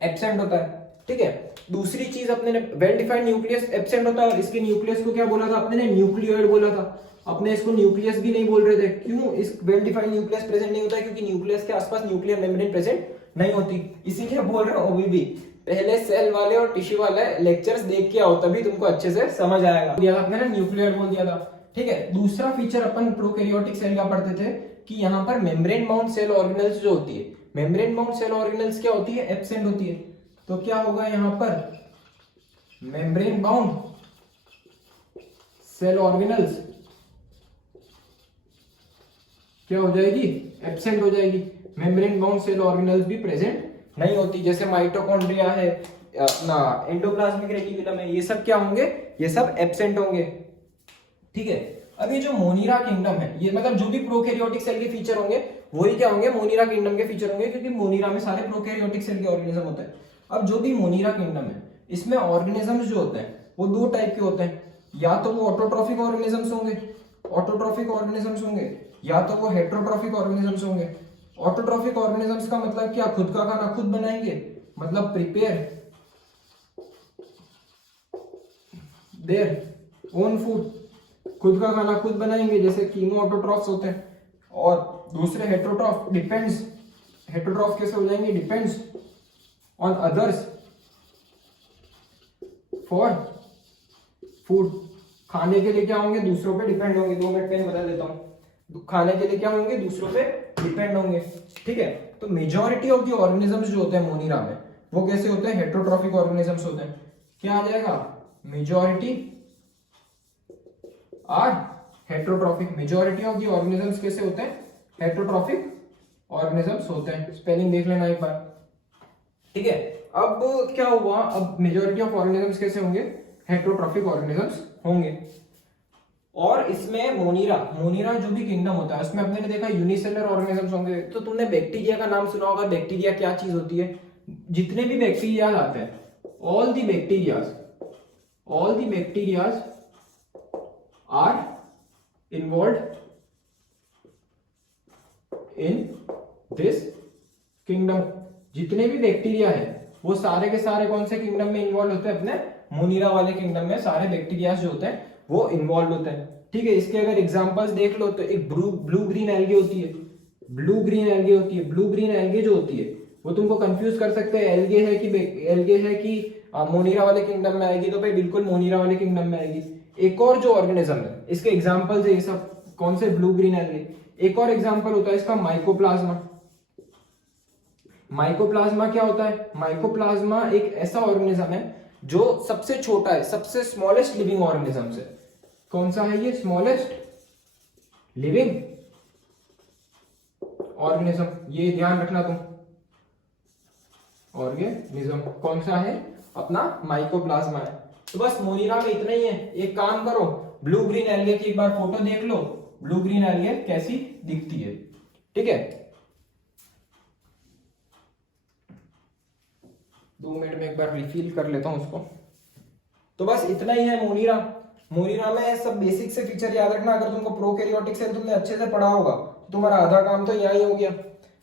एब्सेंट होता है। ठीक है, दूसरी चीज अपने ने वेल डिफाइंड न्यूक्लियस एब्सेंट होता है, और इसके न्यूक्लियस को क्या बोला था अपने ने, न्यूक्लियोइड बोला था। अपने इसको न्यूक्लियस भी नहीं बोल रहे थे। क्यों, इस वेल डिफाइंड न्यूक्लियस प्रेजेंट नहीं होता है क्योंकि न्यूक्लियस के आसपास न्यूक्लियर मेम्ब्रेन प्रेजेंट नहीं होती। इसीलिए बोल रहा हूँ, अभी भी पहले सेल वाले और टिश्यू वाले लेक्चर्स देख के आओ, तभी तुमको अच्छे से समझ आएगा। दिया था अपने ने, न्यूक्लियोइड बोल दिया था। ठीक है, दूसरा फीचर अपन प्रोकैरियोटिक सेल का पढ़ते थे कि यहाँ पर मेम्ब्रेन बाउंड सेल ऑर्गेनेल्स जो होती है, मेम्ब्रेन बाउंड सेल ऑर्गेनेल्स क्या होती है, एब्सेंट होती है। तो क्या होगा यहाँ पर, मेम्ब्रेन बाउंड सेल ऑर्गेनेल्स क्या हो जाएगी, एब्सेंट हो जाएगी। मेम्ब्रेन बाउंड सेल ऑर्गेनेल्स भी प्रेजेंट नहीं होती, जैसे माइटोकॉन्ड्रिया है ना, एंडोप्लाज्मिक रेटिकुलम है, ये सब क्या होंगे, ये सब एब्सेंट होंगे। ठीक है, अब ये जो मोनीरा किंगडम है, ये मतलब जो भी प्रोकैरियोटिक सेल के फीचर होंगे वही क्या होंगे, मोनीरा किंगडम के फीचर होंगे, क्योंकि मोनीरा में सारे प्रोकैरियोटिक सेल के ऑर्गेनिज्म होते हैं। अब जो भी मोनीरा किंगडम है इसमें ऑर्गेनिजम्स जो होते हैं वो दो टाइप के होते हैं, या तो वो ऑटोट्रॉफिक ऑर्गेनिजम्स होंगे, ऑटोट्रॉफिक ऑर्गेनिजम्स होंगे, या तो वो हेट्रोट्रॉफिक ऑर्गेनिजम्स होंगे। ऑटोट्रॉफिक ऑर्गेनिजम्स का मतलब क्या, खुद का खाना खुद बनाएंगे, मतलब प्रिपेयर देयर ओन फूड, खुद का खाना खुद बनाएंगे, जैसे कीमो ऑटोट्रॉफ्स होते हैं। और दूसरे हेट्रोट्रॉफ, डिपेंड्स, हेट्रोट्रॉफ कैसे हो जाएंगे, depends on others for food, खाने के लिए क्या होंगे, दूसरों पे डिपेंड होंगे। 2 मिनट में बता देता हूँ, खाने के लिए क्या होंगे, दूसरों पे डिपेंड होंगे। ठीक है, तो मेजॉरिटी ऑफ द ऑर्गेनिजम्स जो होते हैं मोनीरा में वो कैसे होते हैं, हेट्रोट्रॉफिक ऑर्गेनिजम्स होते हैं। क्या आ जाएगा, majority are heterotrophic. Majority of the organisms कैसे होते हैं, हेट्रोट्रॉफिक ऑर्गेनिजम्स होते हैं। स्पेलिंग देख लेना एक बार। ठीक है, अब क्या हुआ, अब मेजॉरिटी ऑफ ऑर्गेनिजम्स कैसे होंगे, हेट्रोट्रॉफिक ऑर्गेनिजम्स होंगे। और इसमें मोनीरा, मोनीरा जो भी किंगडम होता है उसमें अपने ने देखा यूनिसेलुलर ऑर्गेनिजम्स होंगे। तो तुमने बैक्टीरिया का नाम सुना होगा, बैक्टीरिया क्या चीज होती है, जितने भी बैक्टीरिया आते हैं, all the bacterias are involved in this kingdom. जितने भी बैक्टीरिया है वो सारे के सारे कौन से किंगडम में इन्वॉल्व होते हैं, अपने मोनीरा वाले किंगडम में सारे बैक्टीरिया जो होते हैं वो इन्वॉल्व होते हैं। ठीक है, इसके अगर एग्जांपल्स देख लो तो एक ब्लू ग्रीन एल्गे होती है, ब्लू ग्रीन एल्गे होती है। ब्लू ग्रीन एल्गे जो होती है वो तुमको कंफ्यूज कर सकते हैं, एल्गे है कि मोनीरा वाले किंगडम में आएगी, तो भाई बिल्कुल मोनीरा वाले किंगडम में आएगी। एक और जो ऑर्गेनिज्म है इसके एग्जाम्पल्स है ये सब, कौन से, ब्लू ग्रीन एल्गे। एक और एग्जाम्पल होता है इसका माइकोप्लाज्मा। माइकोप्लाज्मा क्या होता है, माइकोप्लाज्मा एक ऐसा ऑर्गेनिज्म है जो सबसे छोटा है, सबसे स्मॉलेस्ट लिविंग ऑर्गेनिज्म है। कौन सा है ये, स्मॉलेस्ट लिविंग ऑर्गेनिज्म, ये ध्यान रखना तुम। ऑर्गेनिज्म कौन सा है, अपना माइकोप्लाज्मा है। तो बस मोनीरा में इतना ही है। एक काम करो, ब्लू ग्रीन एल्गे की एक बार फोटो देख लो ब्लू ग्रीन एरिया कैसी दिखती है। ठीक है, 2 मिनट में एक बार रिफिल कर लेता हूं उसको। तो बस इतना ही है मोनीरा। मोनीरा में सब बेसिक से फीचर याद रखना। अगर तुमको प्रोकैरियोटिक सेल तुमने अच्छे से पढ़ा होगा तो तुम्हारा आधा काम तो यही हो गया,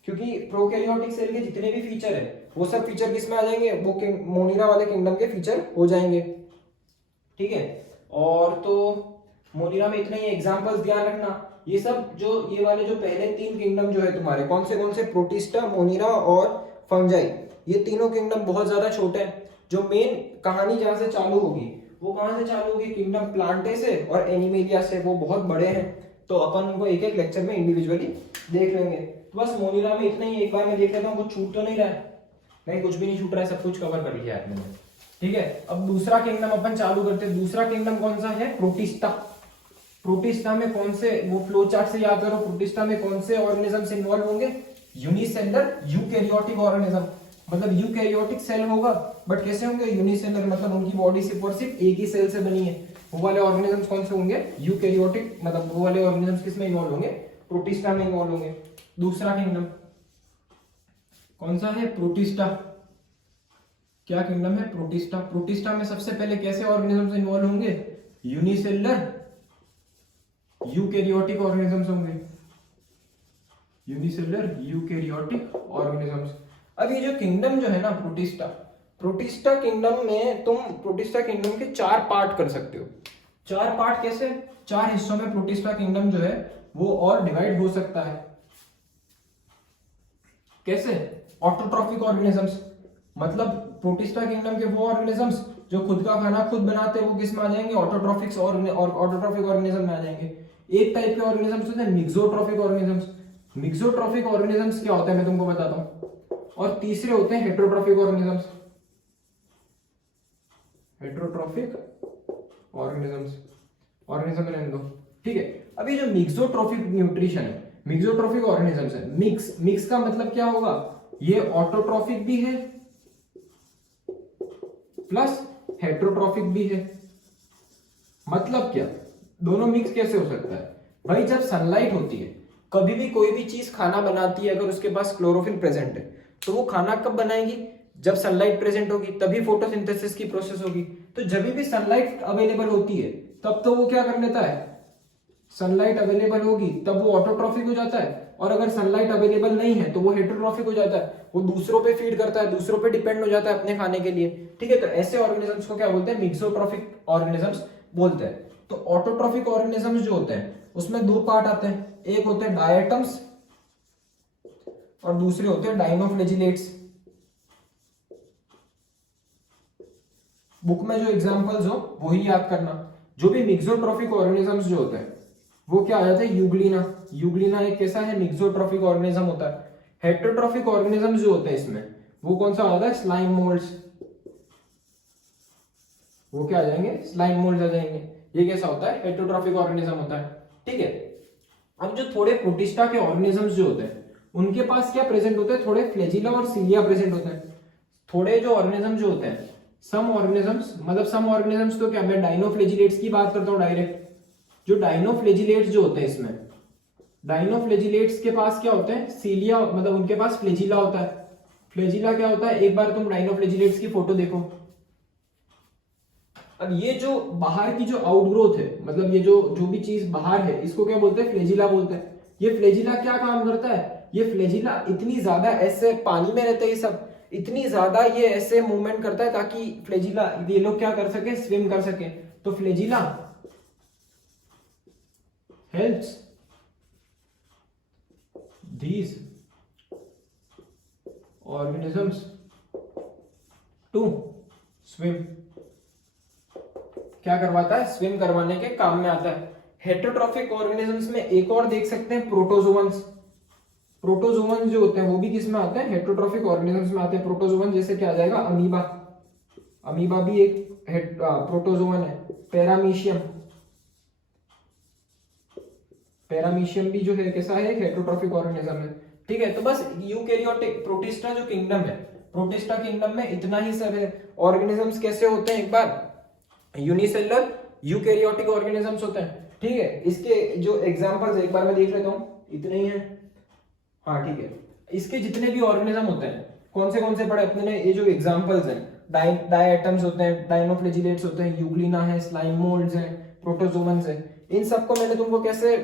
क्योंकि प्रोकैरियोटिक सेल के जितने भी फीचर है वो सब फीचर किस में आ जाएंगे, वो मोनीरा वाले किंगडम के फीचर हो जाएंगे। ठीक है, और तो मोनीरा में इतना ही एग्जांपल्स ध्यान रखना। ये सब जो ये वाले जो पहले 3 किंगडम जो है तुम्हारे कौन से प्रोटिस्टा, मोनीरा और फंजाई, ये तीनों किंगडम बहुत ज्यादा छोटे हैं। जो मेन कहानी जहां से चालू होगी वो कहां से चालू होगी, किंगडम प्लांटे से और एनिमेलिया से, वो बहुत बड़े हैं। तो अपन उनको एक एक लेक्चर में इंडिविजुअली देख लेंगे। तो बस मोनीरा में इतना ही एक बार मैं देख लेता हूँ, कुछ छूट तो नहीं रहा है? नहीं, कुछ भी नहीं छूट रहा है, सब कुछ कवर कर लिया है मैंने। ठीक है, अब दूसरा किंगडम अपन चालू करते हैं। दूसरा किंगडम कौन सा है, प्रोटिस्टा। प्रोटिस्टा में कौन से, वो फ्लो चार्ट से याद करो, प्रोटिस्टा में कौन से ऑर्गेनिजम्स इन्वॉल्व होंगे, यूनिसेलुलर यूकैरियोटिक ऑर्गेनिज्म। मतलब यूकैरियोटिक सेल होगा बट कैसे होंगे, यूनिसेलुलर, मतलब उनकी बॉडी सिर्फ एक ही सेल से बनी है। वो वाले ऑर्गेनिजम्स कौन से होंगे, यूकैरियोटिक, मतलब वो वाले ऑर्गेनिजम्स किसमें इन्वॉल्व होंगे, प्रोटिस्टा में इन्वॉल्व होंगे। दूसरा किंगडम कौन सा है, प्रोटिस्टा। क्या किंगडम है, प्रोटिस्टा। प्रोटिस्टा में सबसे पहले कैसे ऑर्गेनिजम्स इन्वॉल्व होंगे, यूनिसेलुलर यूकैरियोटिक ऑर्गेनिजम्स होंगे, यूनिसेलुलर यूकैरियोटिक ऑर्गेनिजम्स। अब ये जो किंगडम जो है ना प्रोटिस्टा, प्रोटिस्टा किंगडम में तुम प्रोटिस्टा किंगडम के 4 पार्ट कर सकते हो। 4 पार्ट कैसे, 4 हिस्सों में प्रोटिस्टा किंगडम जो है वो और डिवाइड हो सकता है। कैसे, ऑटोट्रॉफिक ऑर्गेनिजम्स, मतलब प्रोटिस्टा किंगडम के वो ऑर्गेनिजम्स जो खुद का खाना खुद बनाते हैं वो किस में आ जाएंगे, ऑटोट्रॉफिक ऑर्गेनिज्म में आ जाएंगे। एक टाइप के ऑर्गेनिजम्स होते हैं मिक्सोट्रॉफिक ऑर्गेनिजम्स। मिक्सोट्रॉफिक ऑर्गेनिजम्स क्या होता है मैं तुमको बताता हूं। और तीसरे होते हैं हेट्रोट्रॉफिक ऑर्गेनिजम्स। हेट्रोट्रॉफिक ऑर्गेनिज्म रहने दो। ठीक है, अभी जो मिक्सोट्रॉफिक न्यूट्रिशन है, मिक्सोट्रॉफिक ऑर्गेनिजम्स है, मिक्स का मतलब क्या होगा, ये ऑटोट्रॉफिक भी है प्लस हेट्रोट्रॉफिक भी है। मतलब क्या, दोनों मिक्स कैसे हो सकता है भाई, जब सनलाइट होती है, कभी भी कोई भी चीज खाना बनाती है, अगर उसके पास क्लोरोफिल प्रेजेंट है तो वो खाना कब बनाएगी, जब सनलाइट प्रेजेंट होगी, तभी फोटोसिंथेसिस की प्रोसेस होगी। तो जब भी सनलाइट अवेलेबल होती है तब तो वो क्या कर लेता है, सनलाइट अवेलेबल होगी तब वो ऑटोट्रॉफिक हो जाता है, और अगर सनलाइट अवेलेबल नहीं है तो वो हेट्रोट्रॉफिक हो जाता है, वो दूसरों पे फीड करता है, दूसरों पे डिपेंड हो जाता है अपने खाने के लिए। ठीक है, तो ऐसे ऑर्गेनिजम्स को क्या बोलते हैं, मिक्सोट्रॉफिक ऑर्गेनिजम्स बोलते हैं। तो ऑटोट्रॉफिक ऑर्गेनिजम्स जो होते हैं उसमें 2 पार्ट आते हैं, एक होते हैं डायटम्स और दूसरे होते हैं डाइनोफ्लेजिलेट्स। बुक में जो एग्जांपल्स हो वही याद करना। जो भी मिक्सोट्रॉफिक ऑर्गेनिजम्स जो होते हैं वो क्या आ जाता है, यूग्लिना। यूग्लिना एक कैसा है, मिक्सोट्रॉफिक ऑर्गेनिज्म होता है। हेट्रोट्रॉफिक ऑर्गेनिजम्स जो होते हैं इसमें वो कौन सा आता है, स्लाइम मोल्ड्स। वो क्या आ जाएंगे, स्लाइम मोल्ड्स आ जाएंगे। ये कैसा होता है, हेट्रोट्रॉफिक ऑर्गेनिज्म होता है। ठीक है, अब जो थोड़े प्रोटिस्टा के ऑर्गेनिजम्स जो होते हैं उनके पास क्या प्रेजेंट होते हैं, थोड़े फ्लैजिला और सीलिया प्रेजेंट होते हैं। थोड़े जो ऑर्गेनिज्म जो होते हैं, सम ऑर्गेनिजम्स तो क्या, मैं डाइनोफ्लेजिलेट्स की बात करता हूं डायरेक्ट। जो डाइनोफ्लेजिलेट्स जो होते हैं इसमें, डाइनोफ्लेजिलेट्स के पास क्या होते हैं, सीलिया, मतलब उनके पास फ्लैजिला होता है। फ्लैजिला क्या होता है, एक बार तुम डाइनोफ्लेजिलेट्स की फोटो देखो। अब ये जो बाहर की जो आउटग्रोथ है, मतलब ये जो भी चीज बाहर है, इसको क्या बोलते हैं, फ्लैजिला बोलते हैं। ये फ्लैजिला क्या काम करता है, ये फ्लैजिला इतनी ज्यादा ऐसे पानी में रहते हैं ये सब, इतनी ज्यादा ये ऐसे मूवमेंट करता है ताकि फ्लैजिला ये लोग क्या कर सके, स्विम कर सके। तो flagella helps these organisms to swim। क्या करवाता है, स्विम करवाने के काम में आता है। हेट्रोट्रॉफिक ऑर्गेनिजम्स में एक और देख सकते हैं, प्रोटोजोअन्स। प्रोटोजोअन्स जो होते हैं वो भी किस में आते हैं, हेट्रोट्रॉफिक ऑर्गेनिजम्स में आते हैं। प्रोटोजोअन जैसे क्या आ जाएगा, अमीबा। अमीबा भी एक प्रोटोजोअन है। पैरामीशियम, पैरामीशियम भी जो है कैसा है, एक हेट्रोट्रॉफिक ऑर्गेनिज्म है। ठीक है, तो बस यूकैरियोटिक प्रोटिस्टा जो किंगडम है, प्रोटिस्टा किंगडम में इतना ही सब है। ऑर्गेनिजम्स कैसे होते हैं, एक बार यूनिसेलुलर यूकैरियोटिक ऑर्गेनिजम्स होते हैं। ठीक है, इसके जो एग्जांपल्स एक बार मैं देख लेता हूँ, इतने ही हैं। हाँ ठीक है, इसके जितने भी ऑर्गेनिज्म होते हैं, कौन से पढ़े अपने ने, ये जो एग्जांपल्स हैं, डायटम्स होते हैं, डायनोफ्लेजिलेट्स होते हैं, यूग्लिना है, स्लाइम मोल्ड्स हैं, प्रोटोजोमन्स हैं, इन सबको मैंने तुमको कैसे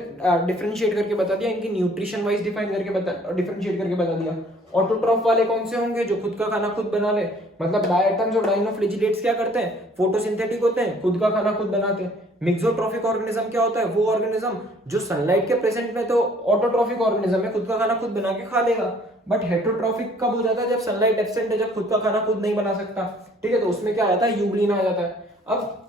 डिफरेंशिएट करके बता दिया, इनकी न्यूट्रिशन वाइज डिफरेंशिएट करके बता दिया। ऑटोट्रॉफ वाले कौन से होंगे, जो खुद का खाना खुद बना ले, मतलब डायटम्स और डायनोफ्लेजिलेट्स क्या करते हैं, फोटोसिंथेटिक होते हैं, खुद का खाना खुद बनाते हैं। मिक्सोट्रॉफिक ऑर्गेनिज्म क्या होता है, वो ऑर्गेनिज्म जो सनलाइट के प्रेजेंट में तो ऑटोट्रॉफिक ऑर्गेनिज्म है, खुद का खाना खुद बना के खा लेगा। बट हेटरोट्रॉफिक कब हो जाता है, जब सनलाइट एब्सेंट है, जब खुद का खाना खुद नहीं बना सकता। ठीक है, तो उसमें क्या आता है, यूग्लिना आ जाता है। अब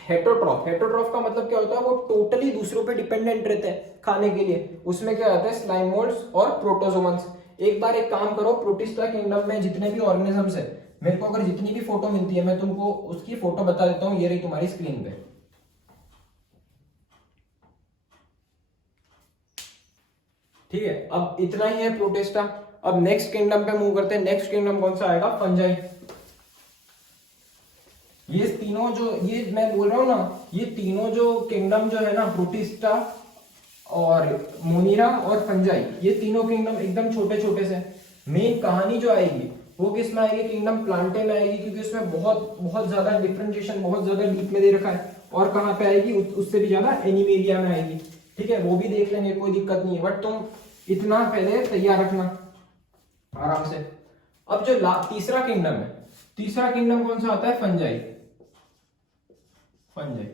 हेटरोट्रॉफ का मतलब क्या होता है, वो टोटली दूसरों पे डिपेंडेंट रहते हैं खाने के लिए, उसमें क्या आता है, स्लाइम मोल्ड्स और प्रोटोजोमन्स। एक बार एक काम करो, प्रोटिस्टा किंगडम में जितने भी ऑर्गेनिजम्स है, मेरे को अगर जितनी भी फोटो मिलती है, मैं तुमको उसकी फोटो बता देता हूँ, ये रही तुम्हारी स्क्रीन पे। ठीक है, अब इतना ही है प्रोटिस्टा। अब नेक्स्ट किंगडम पे मूव करते हैं। नेक्स्ट किंगडम कौन सा आएगा, फंजाई। ये तीनों जो, ये मैं बोल रहा हूं ना, ये तीनों जो किंगडम जो है ना, प्रोटिस्टा और मोनिरा और फंजाई, ये तीनों किंगडम एकदम छोटे छोटे से। मेन कहानी जो आएगी वो किस में आएगी, किंगडम प्लांटे में आएगी, क्योंकि उसमें बहुत बहुत ज्यादा डिफरेंशिएशन बहुत ज्यादा डीप में दे रखा है। और कहां पे आएगी, उससे भी ज्यादा एनिमेलिया में आएगी। ठीक है, वो भी देख लेंगे, कोई दिक्कत नहीं है, बट तुम इतना पहले तैयार रखना आराम से। अब जो तीसरा किंगडम है, तीसरा किंगडम कौन सा आता है, फंजाई। फंजाई,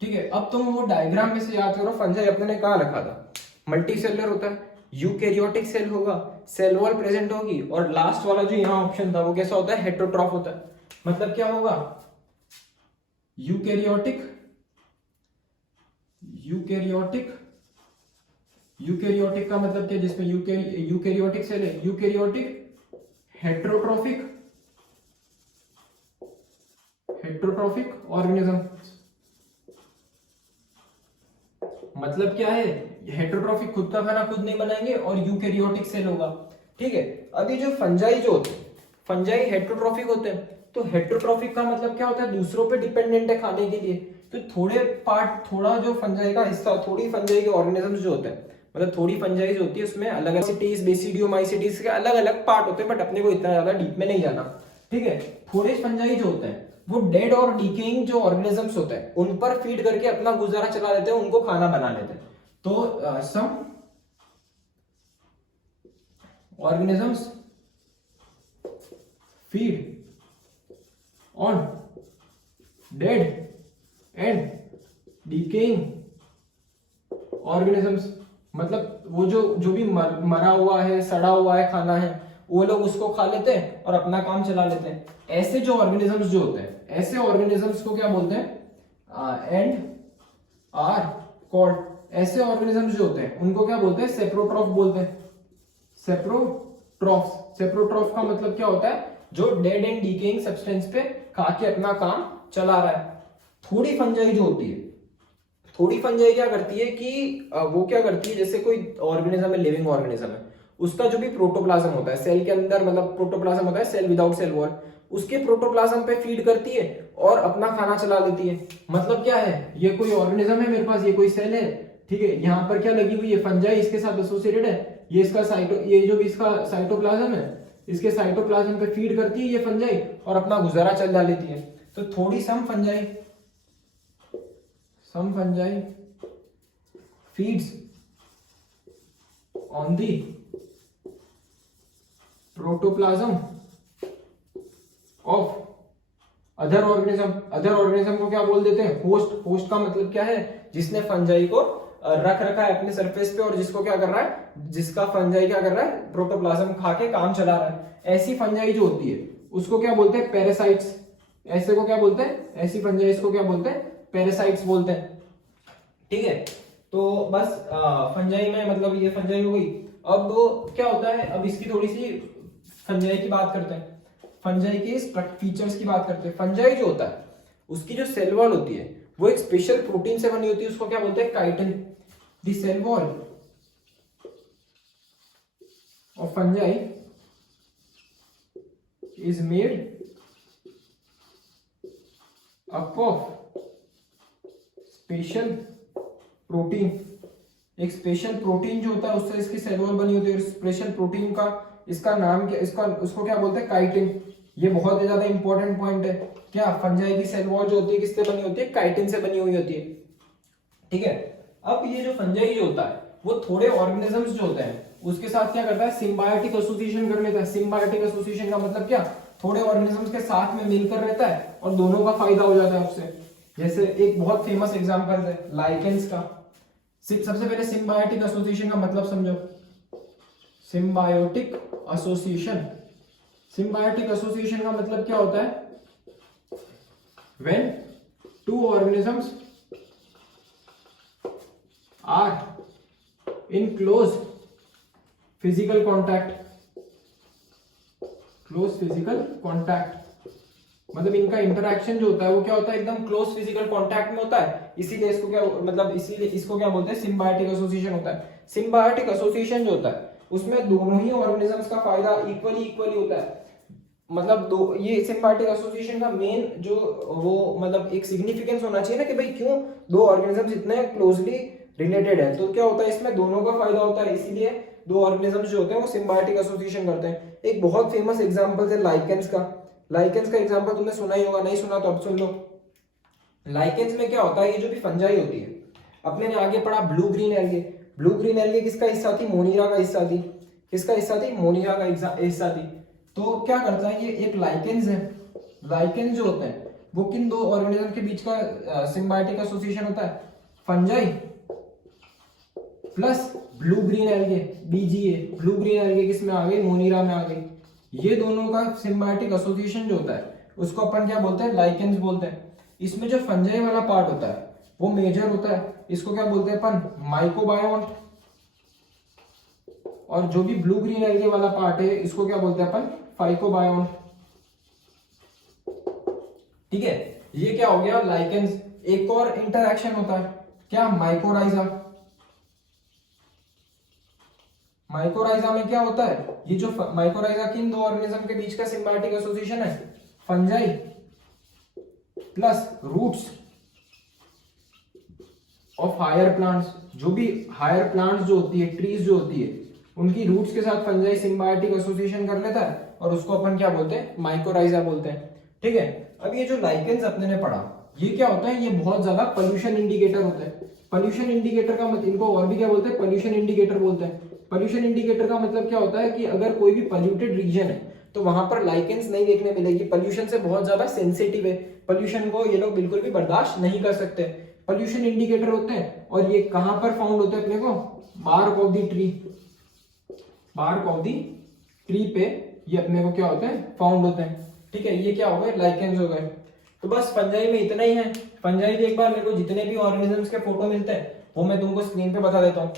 ठीक है। अब तुम वो डायग्राम में से याद करो, फंजाई अपने ने कहा रखा था, मल्टी सेलुलर होता है, यूकैरियोटिक सेल होगा, सेल वॉल प्रेजेंट होगी, और लास्ट वाला जो यहाँ ऑप्शन था वो कैसा होता है, हेटरोट्रॉफ होता है। मतलब क्या होगा, यूकैरियोटिक यूकैरियोटिक यूकैरियोटिक का मतलब क्या, जिसमें यूकैरियोटिक सेल है, यूकैरियोटिक हेट्रोट्रोफिक हेट्रोट्रोफिक ऑर्गेनिज्म। मतलब क्या है, हेट्रोट्रोफिक खुद का खाना खुद नहीं बनाएंगे, और यूकैरियोटिक सेल होगा। ठीक है, अभी जो फंजाई जो होते हैं, फंजाई हेट्रोट्रोफिक होते हैं, तो हेट्रोट्रोफिक का मतलब क्या होता है, दूसरों पे डिपेंडेंट है खाने के लिए। तो थोड़ा जो फंजाई का हिस्सा, थोड़ी फंजाई के ऑर्गेनिजम्स जो होते हैं, मतलब थोड़ी फंजाई जो होती है, उसमें अलग अलग सिटीज, बेसिडियोमाइसिटीज के अलग अलग पार्ट होते हैं, बट अपने को इतना ज्यादा डीप में नहीं जाना। ठीक है, थोड़े फंजाई जो होते हैं वो डेड और डिकेइंग जो ऑर्गेनिजम्स होते हैं उन पर फीड करके अपना गुजारा चला लेते हैं, उनको खाना बना लेते हैं। तो some organisms feed on dead and decaying organisms, मतलब वो जो भी मरा हुआ है, सड़ा हुआ है खाना है, वो लोग उसको खा लेते हैं और अपना काम चला लेते हैं। ऐसे जो ऑर्गेनिजम्स जो होते हैं, ऐसे ऑर्गेनिजम्स को क्या बोलते हैं, एंड आर कॉल्ड, ऐसे ऑर्गेनिजम्स जो होते हैं उनको क्या बोलते हैं, सेप्रोट्रॉफ बोलते हैं। सेप्रोट्रॉफ का मतलब क्या होता है, जो डेड एंड डिकेइंग सब्सटेंस पे खा के अपना काम चला रहा है। थोड़ी फंजाई जो होती है, थोड़ी फंजाई क्या करती है कि वो क्या करती है, जैसे कोई ऑर्गेनिज्म है, लिविंग ऑर्गेनिज्म है, उसका जो भी प्रोटोप्लाज्म होता है सेल के अंदर, मतलब प्रोटोप्लाज्म होता है सेल विदाउट सेल वॉल, उसके प्रोटोप्लाज्म पे फीड करती है और अपना खाना चला लेती है। मतलब क्या है, ये कोई ऑर्गेनिज्म है मेरे पास, ये कोई सेल है, ठीक है, यहाँ पर क्या लगी हुई है, फंजाई इसके साथ एसोसिएटेड है, ये इसका ये जो भी इसका साइटोप्लाज्म है, इसके साइटोप्लाज्म पे फीड करती है ये फंजाई और अपना गुजारा चला लेती है। तो थोड़ी some fungi feeds on the protoplasm of other organism को क्या बोल देते हैं, होस्ट का मतलब क्या है, जिसने फंजाई को रख रखा है अपने सरफेस पे और जिसको क्या कर रहा है, जिसका फंजाई क्या कर रहा है, प्रोटोप्लाज्म खा के काम चला रहा है। ऐसी फंजाई जो होती है उसको क्या बोलते हैं, पैरासाइट्स। ऐसे को क्या बोलते हैं, ऐसी फंजाई को क्या बोलते हैं, पैरासाइट्स बोलते हैं। ठीक है, तो बस फंजाई में मतलब ये फंजाई हो गई। अब क्या होता है, अब इसकी थोड़ी सी फंजाई की बात करते हैं, फंजाई के फीचर्स की बात करते हैं। फंजाई जो होता है उसकी जो सेल वॉल होती है वो एक स्पेशल प्रोटीन से बनी होती है, उसको क्या बोलते हैं, chitin. The cell wall of fungi is made up of special protein, एक स्पेशल प्रोटीन जो होता है उससे इसकी सेल वॉल बनी होती है। स्पेशल प्रोटीन का इसका नाम क्या, इसका उसको क्या बोलते हैं, काइटिन। ये बहुत ही ज्यादा इंपॉर्टेंट पॉइंट है। क्या फंजाई की सेल वॉल जो होती है किससे बनी होती है, काइटिन से बनी हुई होती है। ठीक है, अब ये जो फंजाई जो होता है वो थोड़े ऑर्गेनिजम्स जो होते हैं उसके साथ क्या करता है, सिम्बायोटिक एसोसिएशन कर लेता है। सिम्बायोटिक एसोसिएशन का मतलब क्या, थोड़े ऑर्गेनिजम्स के साथ में मिलकर रहता है और दोनों का फायदा हो जाता है उससे। जैसे एक बहुत फेमस एग्जांपल है लाइकेंस का। सबसे पहले सिम्बायोटिक एसोसिएशन का मतलब समझो। सिम्बायोटिक एसोसिएशन, सिम्बायोटिक एसोसिएशन का मतलब क्या होता है, when two organisms are in close physical contact, close physical contact मतलब इनका इंटरैक्शन जो होता है वो क्या होता है, एकदम क्लोज फिजिकल कांटेक्ट में होता है। इसीलिए इसको क्या मतलब, इसीलिए इसको क्या बोलते हैं, सिम्बायोटिक एसोसिएशन होता है। सिम्बायोटिक एसोसिएशन जो होता है उसमें दोनों ही ऑर्गेनिजम्स का फायदा इक्वली होता है। मतलब दो, ये सिम्बायोटिक एसोसिएशन का मेन जो वो मतलब एक सिग्निफिकेंस होना चाहिए ना कि भाई क्यों दो ऑर्गेनिजम्स इतने क्लोजली रिलेटेड है, तो क्या होता है इसमें दोनों का फायदा होता है, इसीलिए दो ऑर्गेनिजम्स जो होते हैं वो सिम्बायोटिक एसोसिएशन करते हैं। एक बहुत फेमस एग्जांपल है लाइकेंस का। लाइकेंस का एग्जांपल तुमने सुना ही होगा, नहीं सुना तो अब सुन लो। लाइकेंस में क्या होता है, ये जो भी फंजाई होती है, अपने ने आगे पढ़ा blue green algae. Blue green algae किसका हिस्सा थी, मोनिरा का हिस्सा थी। किसका हिस्सा थी, मोनिरा का हिस्सा थी। तो क्या करता है ये, एक लाइकेंस है। लाइकेंस जो होते हैं वो किन दो ऑर्गेनिज्म के बीच का सिम्बायोटिक एसोसिएशन होता है, fungi plus blue green algae, BGA. Blue green algae किसमें आ गई, मोनिरा में आ गई। ये दोनों का सिम्बायोटिक एसोसिएशन जो होता है उसको अपन क्या बोलते हैं, लाइकेंस बोलते हैं। इसमें जो फंजाई वाला पार्ट होता है वो मेजर होता है, इसको क्या बोलते हैं अपन, माइकोबायोन्ट। और जो भी ब्लू ग्रीन एल्गे वाला पार्ट है इसको क्या बोलते हैं अपन, फाइकोबायोन्ट। ठीक है, ये क्या हो गया लाइकेंस। एक और इंटरैक्शन होता है क्या, माइकोराइजा। माइकोराइजा में क्या होता है, ये जो माइकोराइजा किन दो ऑर्गेनिज्म के बीच का सिम्बायोटिक एसोसिएशन है, fungi plus roots of higher plants. जो भी हायर प्लांट्स जो होती है, ट्रीज जो होती है, उनकी रूट्स के साथ फंजाई सिम्बायोटिक एसोसिएशन कर लेता है और उसको अपन क्या बोलते हैं, माइकोराइजा बोलते हैं। ठीक है, अब ये जो लाइकेंस अपने ने पढ़ा ये क्या होता है, ये बहुत ज्यादा पोल्यूशन इंडिकेटर होता है। पोल्यूशन इंडिकेटर का मतलब, इनको और भी क्या बोलते हैं, पोल्यूशन इंडिकेटर बोलते हैं। पोल्यूशन इंडिकेटर का मतलब क्या होता है कि अगर कोई भी पोल्यूटेड रीजन है तो वहां पर लाइकेंस नहीं देखने मिलेगी। पोल्यूशन से बहुत ज्यादा सेंसिटिव है, पोल्यूशन को ये लोग बिल्कुल भी बर्दाश्त नहीं कर सकते। पोल्यूशन इंडिकेटर होते हैं और ये कहां पर फाउंड होते हैं अपने को, bark of the tree. Bark of the tree पे ये अपने को क्या होते हैं, फाउंड होते हैं। ठीक है, ये क्या हो गए, लाइकेंस हो गए। तो बस फंजाई में इतना ही है। फंजाई के एक बार मेरे को जितने भी ऑर्गेनिजम्स के फोटो मिलते हैं वो मैं तुमको स्क्रीन पे बता देता हूँ।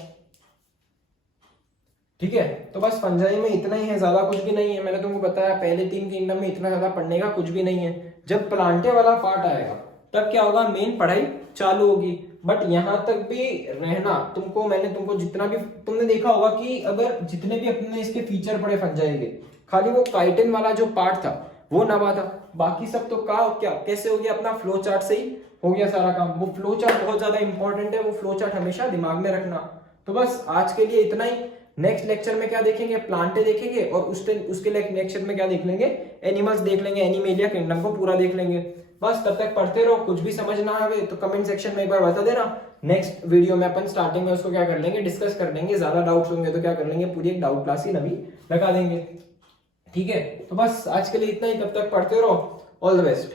ठीक है, तो बस फंजाई में इतना ही है, ज्यादा कुछ भी नहीं है। मैंने तुमको बताया पहले 3 किंगडम में इतना ज्यादा पढ़ने का कुछ भी नहीं है। जब प्लांटे वाला पार्ट आएगा तब क्या होगा, मेन पढ़ाई चालू होगी। बट यहां तक भी रहना तुमको, मैंने तुमको जितना भी तुमने देखा होगा कि अगर जितने भी अपने इसके फीचर पढ़े फंजाई के, खाली वो काइटिन वाला जो पार्ट था वो नवा था, बाकी सब तो क्या कैसे हो गया, अपना फ्लो चार्ट से ही हो गया सारा काम। वो फ्लो चार्ट बहुत ज्यादा इंपॉर्टेंट है, वो फ्लो चार्ट हमेशा दिमाग में रखना। तो बस आज के लिए इतना ही। नेक्स्ट लेक्चर में क्या देखेंगे, प्लांटे देखेंगे और उसके नेक्स्ट लेक्चर में क्या देख लेंगे, एनिमल्स देख लेंगे, एनिमेलिया किंगडम को पूरा देख लेंगे। बस तब तक पढ़ते रहो। कुछ भी समझ ना आवे तो कमेंट सेक्शन में एक बार बता देना। नेक्स्ट वीडियो में अपन स्टार्टिंग में उसको क्या कर लेंगे, डिस्कस कर लेंगे। ज्यादा डाउट्स होंगे तो क्या कर लेंगे, पूरी एक डाउट क्लास ही नवी लगा देंगे। ठीक है, तो बस आज के लिए इतना ही। तब तक पढ़ते रहो। All the best.